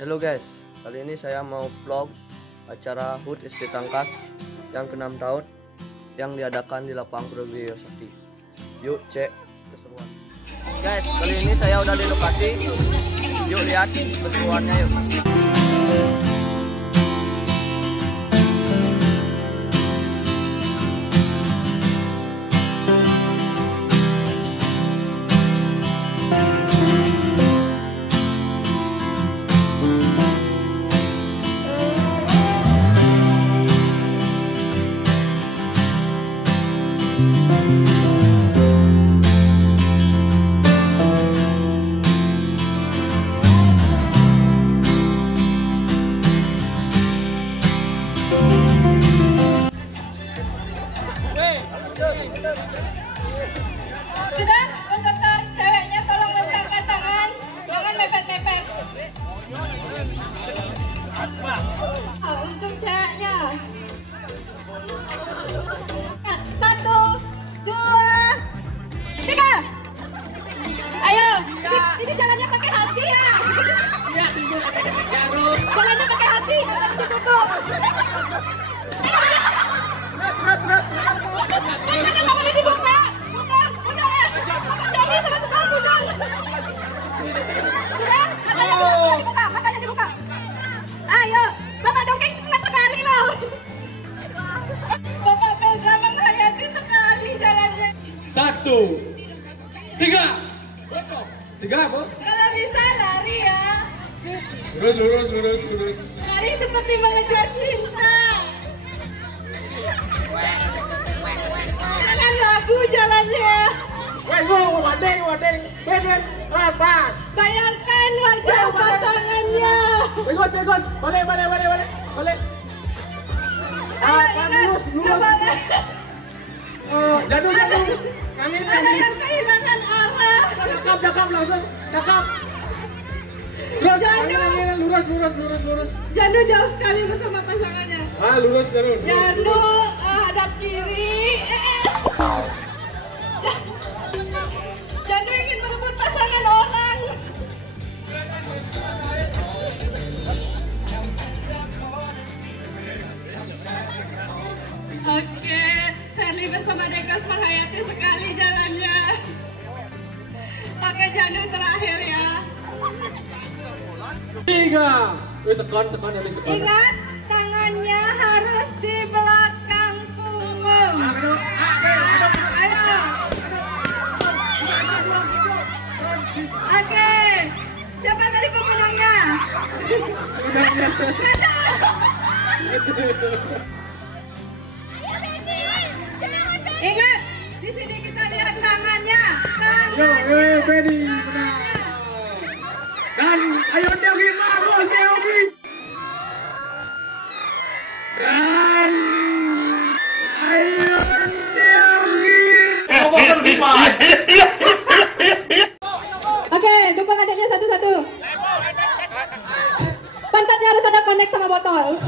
Halo guys, kali ini saya mau vlog acara HUT SD Tangkas yang ke-6 tahun yang diadakan di Lapang Purwogeyo Sakti. Yuk cek keseruan. Guys, kali ini saya udah di lokasi. Yuk lihat keseruannya yuk. Sudah, peserta ceweknya tolong lemparkan tangan, jangan mepet-mepet. Untuk ceweknya. 1, 2, 3. Ayo, ini jalannya pakai hati ya. Jalannya pakai hati, harus ditutup. Jangan boleh dibuka. Matanya dibuka. Ayo, Bapak dongeng cuma sekali loh. Bapak Pedra menghayati sekali jalannya. 1, 3. 3 apa? Kalau bisa lari ya. Lurus. Lari seperti mengejar cinta. Jangan ragu jalannya. Wadeng. Ben, pas. Bayangkan wajah pasangannya. Ikut. Balik. Lurus. Jatuh. Ada yang kehilangan arah. Cakap langsung. Cakap. Terus, lurus. Jandu jauh sekali bersama pasangannya. Lurus. Jandu hadap kiri. Jandu ingin merebut pasangan orang. Oke, Sherly bersama Dekas menghayati sekali jalannya. Oke, Jandu terakhir ya. 3. Sekon. Ingat, tangannya harus di belakang punggung. Ayo. Oke, siapa tadi pemenangnya? Ingat, di sini kita lihat tangannya. Bedi menang. Dan ayo Dewi Marus Dewi. Dan ayo Dewi. Oke, dukung adiknya satu-satu. Pantatnya harus ada connect sama botol.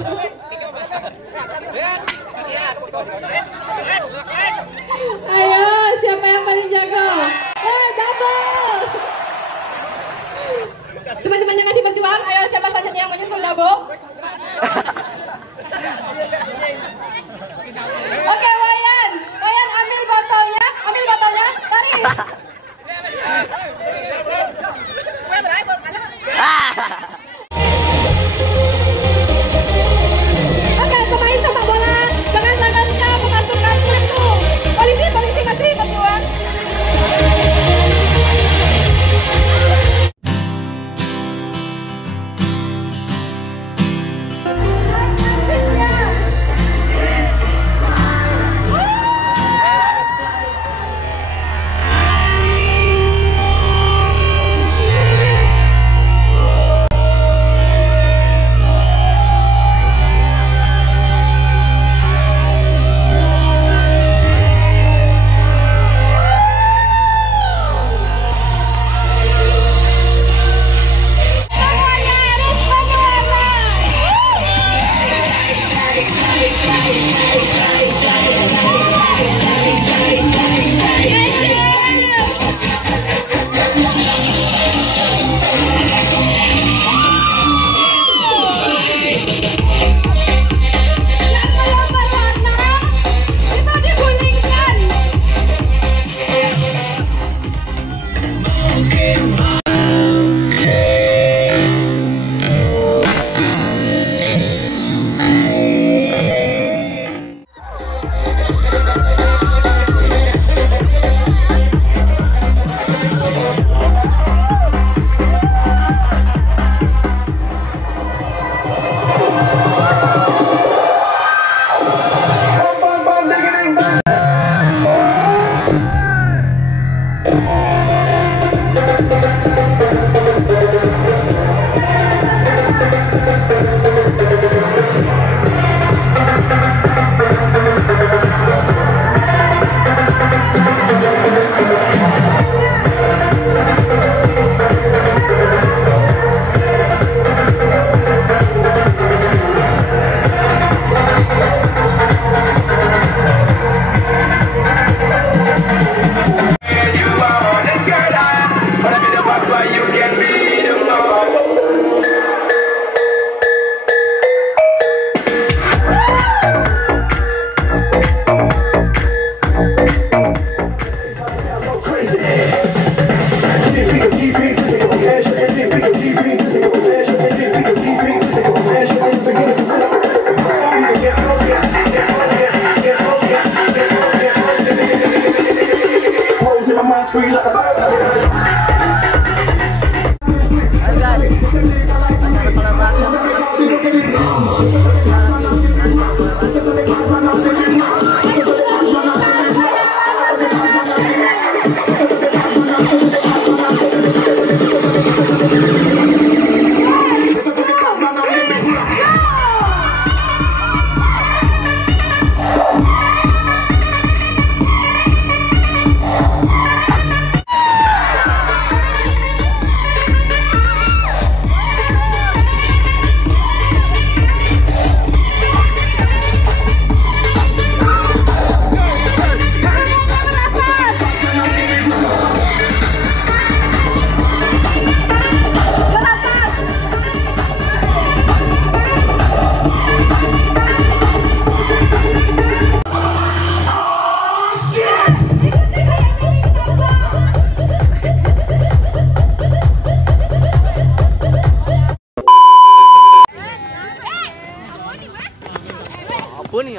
Ayo, siapa yang paling jago? Double. Teman-teman yang masih berjuang, ayo siapa selanjutnya yang menyusul double? Oke, Wayan ambil botolnya, lari. Oke, pemain sepak bola dengan tangannya memasukkan kartu. Polisi masih berjuang.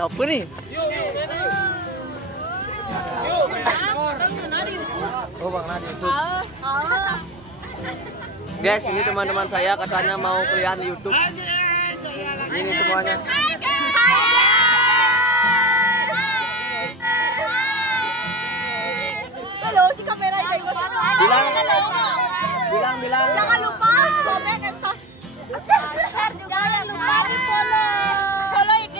Siapa nih? Oh, Bang Nadi YouTube. Guys, ini teman-teman saya katanya mau kuliah di YouTube. Ini semuanya. Halo, di kamera aja. Bilang. Jangan lupa komen dan share juga. Jangan lupa di follow IG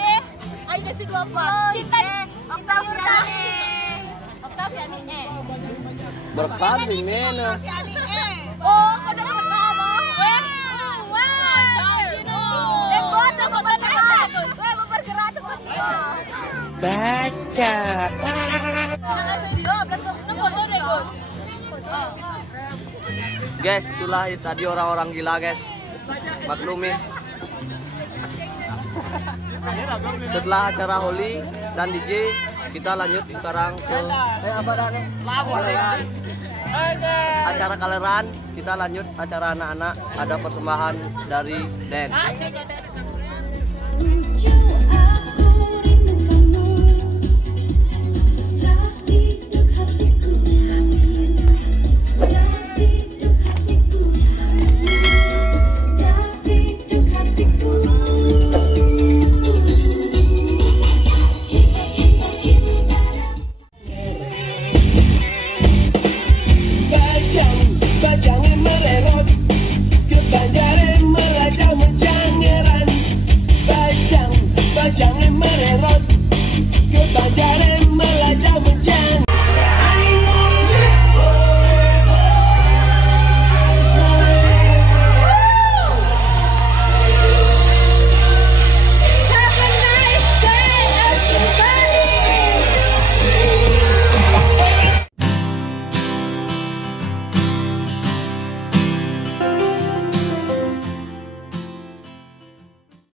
Aida si 24. Cinta Murtani. Oktaviani. Berkam di mana? Oh, ada rekam. Buat foto bagus. Mau bergerak depan. Baca. Jangan video, belum foto deh, Gus. Guys, itulah tadi orang-orang gila, guys. Maklumi. Setelah acara Holi dan DJ, kita lanjut sekarang ke acara kaleran. Kita lanjut acara anak-anak. Ada persembahan dari Den.